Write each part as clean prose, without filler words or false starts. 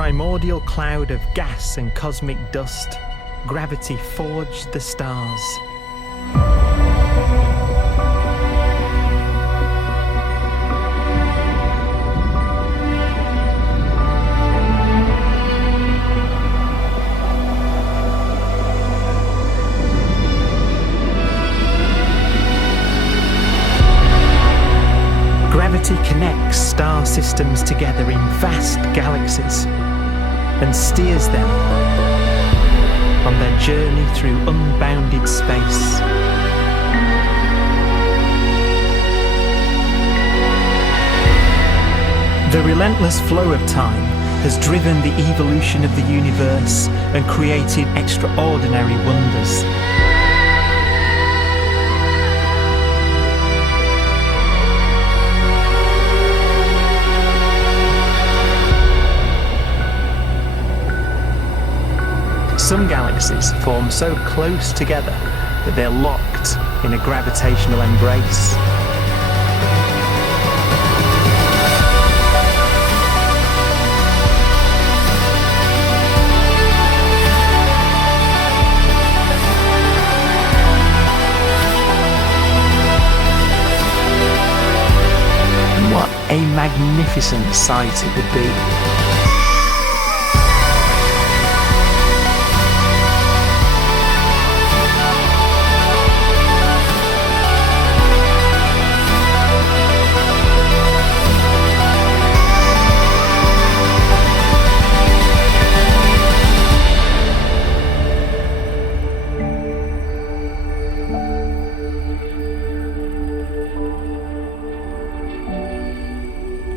primordial cloud of gas and cosmic dust, gravity forged the stars. Gravity connects star systems together in vast galaxies and steers them on their journey through unbounded space. The relentless flow of time has driven the evolution of the universe and created extraordinary wonders. Some galaxies form so close together that they're locked in a gravitational embrace. What a magnificent sight it would be.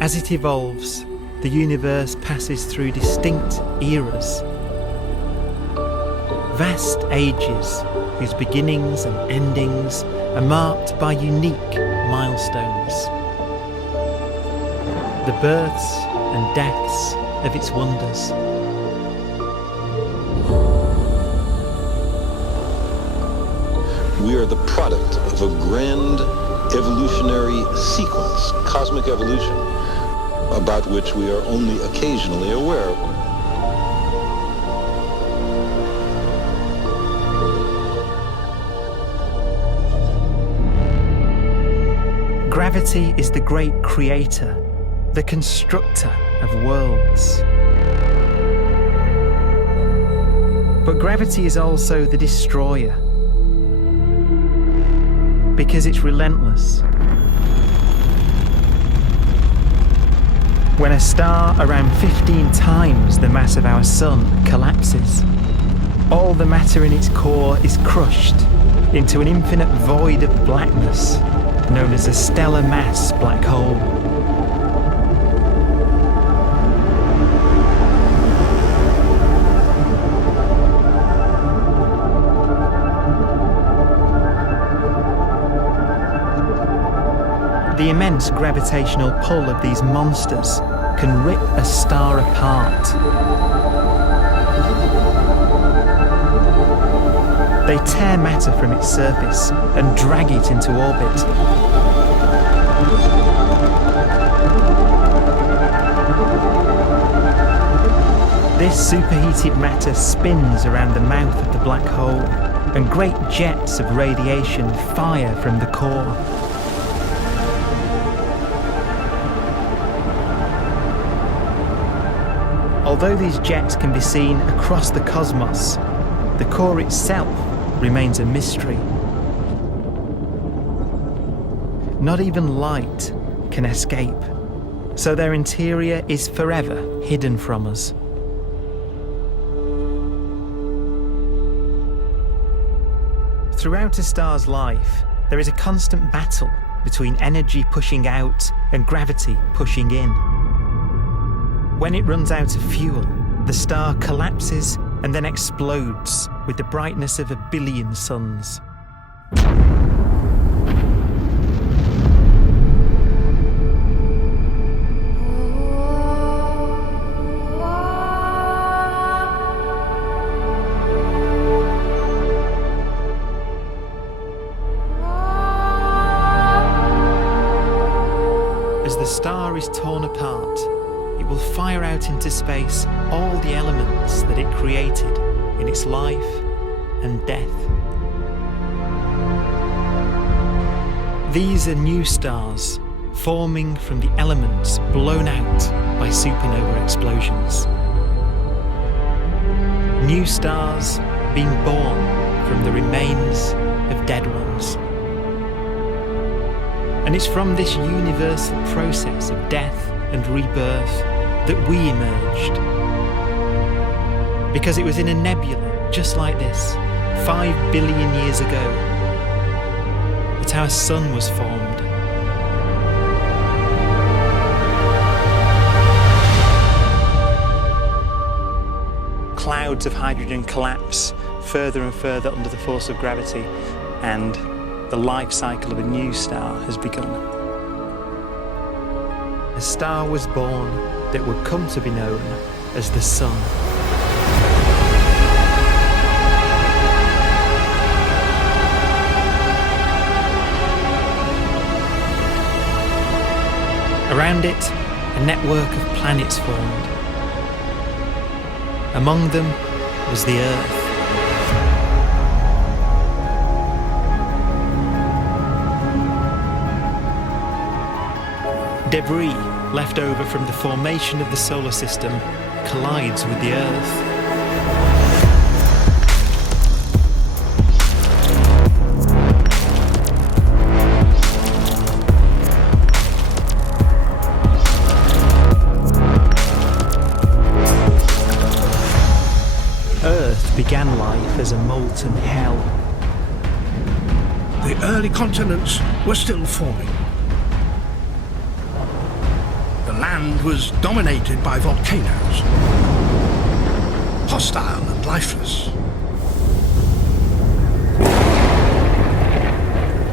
As it evolves, the universe passes through distinct eras. Vast ages whose beginnings and endings are marked by unique milestones. The births and deaths of its wonders. We are the product of a grand evolutionary sequence, cosmic evolution, about which we are only occasionally aware. Gravity is the great creator, the constructor of worlds. But gravity is also the destroyer, because it's relentless. When a star around 15 times the mass of our Sun collapses, all the matter in its core is crushed into an infinite void of blackness known as a stellar mass black hole. The immense gravitational pull of these monsters can rip a star apart. They tear matter from its surface and drag it into orbit. This superheated matter spins around the mouth of the black hole, and great jets of radiation fire from the core. Although these jets can be seen across the cosmos, the core itself remains a mystery. Not even light can escape, so their interior is forever hidden from us. Throughout a star's life, there is a constant battle between energy pushing out and gravity pushing in. When it runs out of fuel, the star collapses and then explodes with the brightness of 1 billion suns. As the star is torn apart, it will fire out out into space all the elements that it created in its life and death. These are new stars forming from the elements blown out by supernova explosions. New stars being born from the remains of dead ones. And it's from this universal process of death and rebirth that we emerged. Because it was in a nebula just like this, 5 billion years ago, that our sun was formed. Clouds of hydrogen collapse further and further under the force of gravity, and the life cycle of a new star has begun. A star was born that would come to be known as the Sun. Around it, a network of planets formed. Among them was the Earth. Debris left over from the formation of the solar system collides with the Earth. Earth began life as a molten hell. The early continents were still forming. The land was dominated by volcanoes, hostile and lifeless.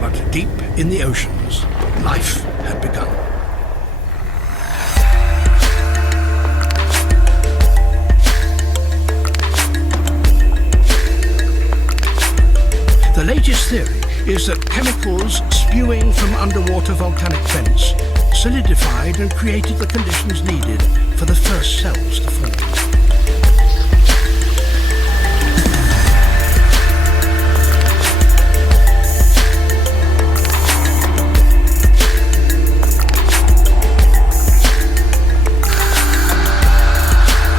But deep in the oceans, life had begun. The latest theory is that chemicals spewing from underwater volcanic vents solidified and created the conditions needed for the first cells to form.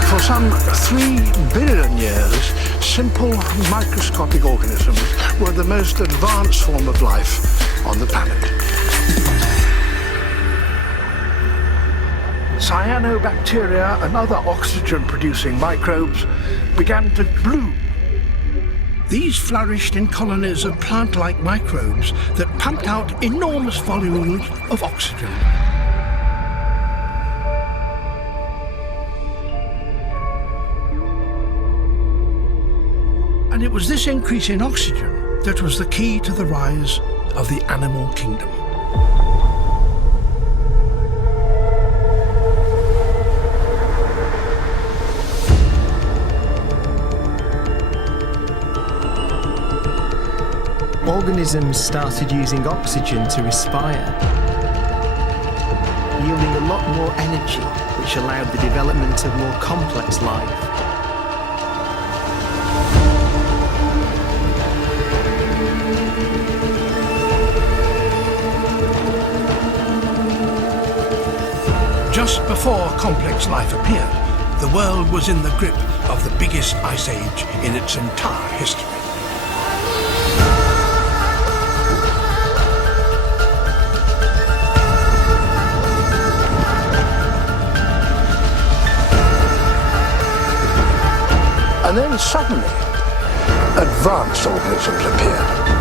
For some 3 billion years, simple microscopic organisms were the most advanced form of life on the planet. Cyanobacteria and other oxygen-producing microbes began to bloom. These flourished in colonies of plant-like microbes that pumped out enormous volumes of oxygen. And it was this increase in oxygen that was the key to the rise of the animal kingdom. Organisms started using oxygen to respire, yielding a lot more energy, which allowed the development of more complex life. Just before complex life appeared, the world was in the grip of the biggest ice age in its entire history. And then suddenly, advanced organisms appeared.